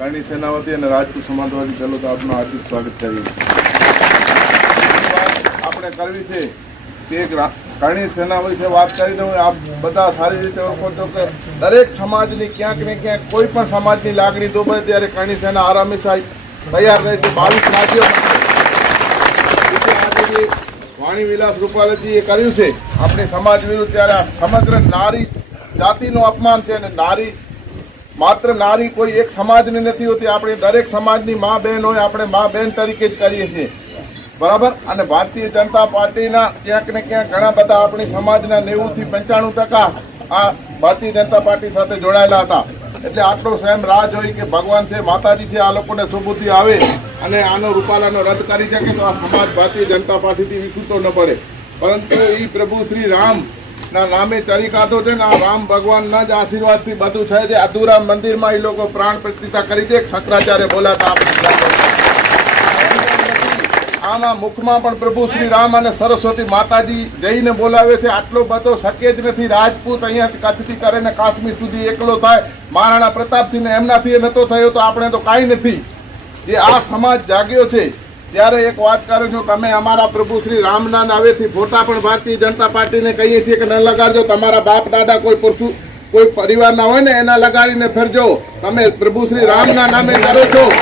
કરણી સેનાવતી અને રાજપૂત સમાજવાદી દલો તો આપનું હાર્દિક સ્વાગત કરીએ આપણે કરવી છે તે એક કરણી સેના વિશે વાત કરીને હું આપ બધા સારી રીતે ઓળખો છો કે દરેક સમાજની ક્યાંક ને ક્યાંક કોઈ પણ સમાજની લાગણી દુબે ત્યારે કરણી સેના આરામી તૈયાર રહે છે. બાવીસ રાજ્યો વાણી વિલાસ રૂપાલજીએ કર્યું છે. આપણી સમાજ વિરુદ્ધ ત્યારે આ સમગ્ર નારી જાતિનું અપમાન છે અને નારી માત્ર નારી કોઈ એક સમાજની નથી હોતી, આપણે દરેક સમાજની મા બહેન હોય, આપણે મા બહેન તરીકે જ કરીએ છીએ. બરાબર? અને ભારતીય જનતા પાર્ટીના ક્યાંક ને ક્યાંક ઘણા બધા આપણી સમાજના નેવું થી પંચાણું ટકા આ ભારતીય જનતા પાર્ટી સાથે જોડાયેલા હતા. એટલે આટલો સહેમ રાહ જોઈ કે ભગવાન છે માતાજી છે આ લોકોને સુબુદ્ધિ આવે અને આનો રૂપાલાનો રદ કરી શકે તો આ સમાજ ભારતીય જનતા પાર્ટીથી વિખૂટો ન પડે. પરંતુ એ પ્રભુ શ્રી રામ ના નામે કાઢો છે ને આ રામ ભગવાનના જ આશીર્વાદથી બધું છે જે અધૂરા મંદિરમાં એ લોકો પ્રાણ પ્રતિષ્ઠા કરી દે, શંકરાચાર્ય બોલાતા આપણે આના મુખમાં પણ પ્રભુ શ્રી રામ અને સરસ્વતી માતાજી જઈને બોલાવે છે. આટલો બધો શક્ય જ નથી. રાજપૂત અહીંયા કચ્છથી કરે ને કાશ્મીર સુધી એકલો થાય. મહારાણા પ્રતાપથી ને એમનાથી નતો થયો તો આપણે તો કાંઈ નથી. જે આ સમાજ જાગ્યો છે, ત્યારે એક વાત કરું છું, તમે અમારા પ્રભુ શ્રી રામના નાવેથી ફોટા પણ ભારતીય જનતા પાર્ટીને કહીએ છીએ કે ન લગાડજો. તમારા બાપ, દાદા કોઈ પુરુષ, કોઈ પરિવારના હોય ને એના લગાડીને ફેરજો. તમે પ્રભુ શ્રી રામના નામે કરો છો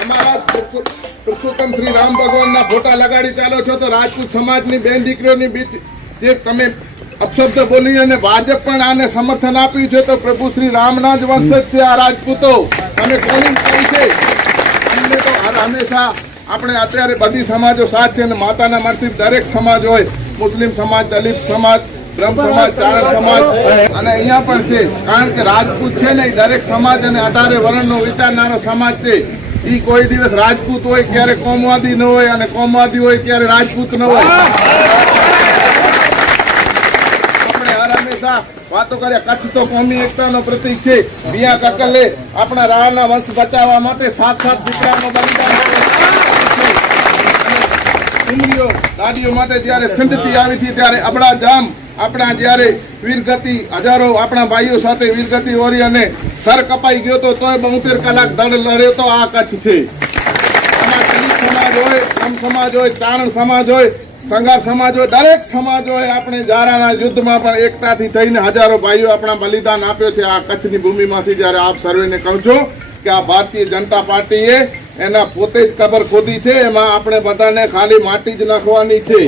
અમારા પુરુષો- પુરુષોત્તમ શ્રી રામ ભગવાનના ફોટા લગાડી ચાલો છો તો રાજપૂત સમાજની બેન દીકરીઓની જે તમે અપશબ્દ બોલી અને ભાજપ પણ આને સમર્થન આપ્યું છે તો પ્રભુ શ્રી રામના જ વંશજ છે આ રાજપૂતો. તમે કોની કહી છે? અમને તો હંમેશા આપણે અત્યારે બધી સમાજો સાથ છે અને માતાના મરથી દરેક સમાજ હોય. મુસ્લિમ સમાજ, દલિત સમાજ, બ્રહ્મ સમાજ ચારણ સમાજ. અને અહીંયા પણ છે. કારણ કે રાજપૂત છે ને દરેક સમાજ અને અઢારે વર્ણનો વિચારનારો સમાજ છે. એ કોઈ દિવસ રાજપૂત હોય ક્યારે કોમવાદી ન હોય અને કોમવાદી હોય ક્યારે રાજપૂત ન હોય. આપણે વાતો કર્યા કચ્છ તો કોમી એકતાનો પ્રતીક છે. બિયા કકલે આપણા રાણા વંશ બચાવવા માટે સાત સાત દીકરાનો બલિદાન આપ્યો દાદીઓ માટે જ્યારે સિંધથી આવી હતી, ત્યારે અબડા જામ આપણા જ્યારે વીરગતિ, હજારો આપણા ભાઈઓ સાથે વીરગતિ ઓરી અને સર કપાઈ ગયો તો તોય બોતેર કલાક દડ લડ્યો તો આ કચ્છ છે. સમાજ હોય સમ સમાજ હોય ચારણ સમાજ હોય, સંઘાર સમાજ હોય, દરેક સમાજ હોય, આપણે જારાના યુદ્ધમાં પણ એકતાથી થઈને હજારો ભાઈઓ આપણા બલિદાન આપ્યો છે. આ કચ્છની ભૂમિમાંથી જ્યારે આપ સર્વેને કહું છું કે આ ભારતીય જનતા પાર્ટીએ એના પોતે જ કબર ખોદી છે. એમાં આપણે બધાને ખાલી માટી જ નાખવાની છે.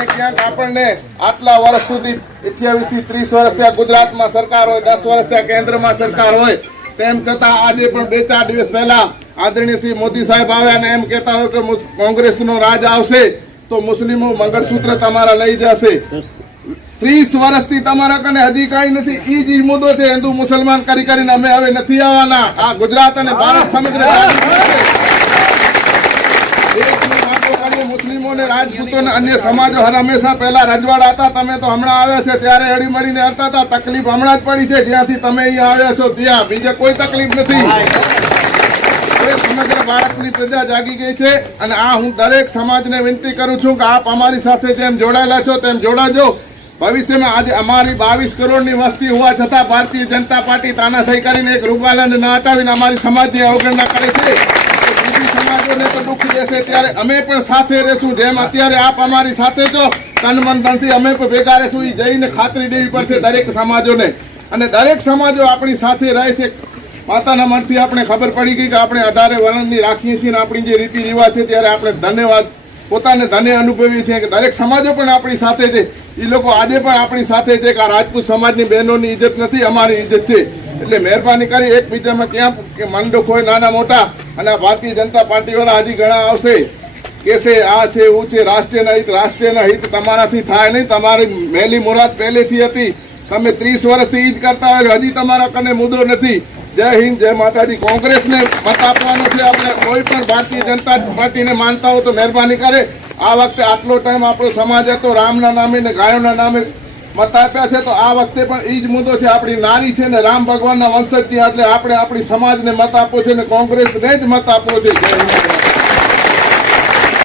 ને ક્યાંક આપણને આટલા વર્ષ સુધી અઠ્યાવીસથી ત્રીસ વર્ષ ત્યાં ગુજરાતમાં સરકાર હોય, દસ વર્ષ ત્યાં કેન્દ્રમાં સરકાર હોય, તેમ છતાં આજે પણ બે ચાર દિવસ પહેલા આદરણીય શ્રી મોદી સાહેબ આવ્યા એમ કહેતા હોય કે કોંગ્રેસનો રાજ આવશે તો મુસ્લિમો મંગળસૂત્ર તમારા લઈ જશે. ત્રીસ વર્ષથી તમારા કને હજી કઈ નથી, ઈ જ મુદ્દો છે હિન્દુ મુસલમાન કરી કરીને અમે હવે નથી આવવાના. આ ગુજરાત અને ભારત સમગ્ર રાજ્ય દેશની વાતો કરીએ અને અન્ય સમાજો હંમેશા પહેલા રજવાડા હતા. તમે તો હમણાં આવ્યા છે ત્યારે હળી મળીને હરતા હતા. તકલીફ હમણાં જ પડી છે. જ્યાંથી તમે અહીંયા આવ્યા છો, ત્યાં. બીજે કોઈ તકલીફ નથી. સમગ્ર ભારતની પ્રજા જાગી ગઈ છે અને આ હું દરેક સમાજને વિનંતી કરું છું કે આપ અમારી સાથે જેમ જોડાયેલા છો, તેમ જોડાજો. ભવિષ્યમાં આજે અમારી બાવીસ કરોડની વસ્તી હોવા છતાં ભારતીય જનતા પાર્ટી તાનાશાહી કરીને એક રૂપાલાને ન હટાવીને અમારી સમાજની અવગણના કરે છે. બીજી તો દુઃખ જશે ત્યારે અમે પણ સાથે રહેશું. જેમ અત્યારે આપ અમારી સાથે છો, તન મન ધનથી અમે પણ ભેગા રહેશું. એ જઈને ખાતરી દેવી પડશે દરેક સમાજોને. અને દરેક સમાજો આપણી સાથે રહે છે. માતાના મનથી આપણે ખબર પડી ગઈ કે આપણે અઢારે વલણની રાખીએ છીએ અને આપણી જે રીતિ રિવાજ છે ત્યારે આપણે ધન્યવાદ, પોતાને ધન્ય અનુભવીએ છીએ કે દરેક સમાજો પણ આપણી સાથે છે. એ લોકો આજે પણ આપણી સાથે છે કે આ રાજપૂત સમાજની બહેનોની ઇજ્જત નથી, અમારી ઇજ્જત છે. એટલે મહેરબાની કરી એકબીજામાં ક્યાં કે મનડુખ હોય નાના મોટા અને ભારતીય જનતા પાર્ટીવાળા હજી ઘણા આવશે. કે છે, આ છે એવું છે રાષ્ટ્રીયના હિત રાષ્ટ્રીયના હિત તમારાથી થાય નહીં. તમારી મહેલી મુરાદ પહેલેથી હતી. તમે ત્રીસ વર્ષથી ઈ જ કરતા હોય, હજી તમારા કને મુદ્દો નથી. જય હિન્દ, જય માતાજી. કોંગ્રેસને મત આપવાનો છે આપણે. કોઈ પણ ભારતીય જનતા પાર્ટીને માનતા હો તો મહેરબાની કરે. આ વખતે આટલો ટાઈમ આપણો સમાજ હતો. રામના નામે ને ગાયોના નામે મત આપ્યા છે તો આ વખતે પણ એ જ મુદ્દો છે આપણી નારી છે ને રામ ભગવાનના વંશજ એટલે આપણે આપણી સમાજને મત આપવો છે ને કોંગ્રેસને જ મત આપવો છે.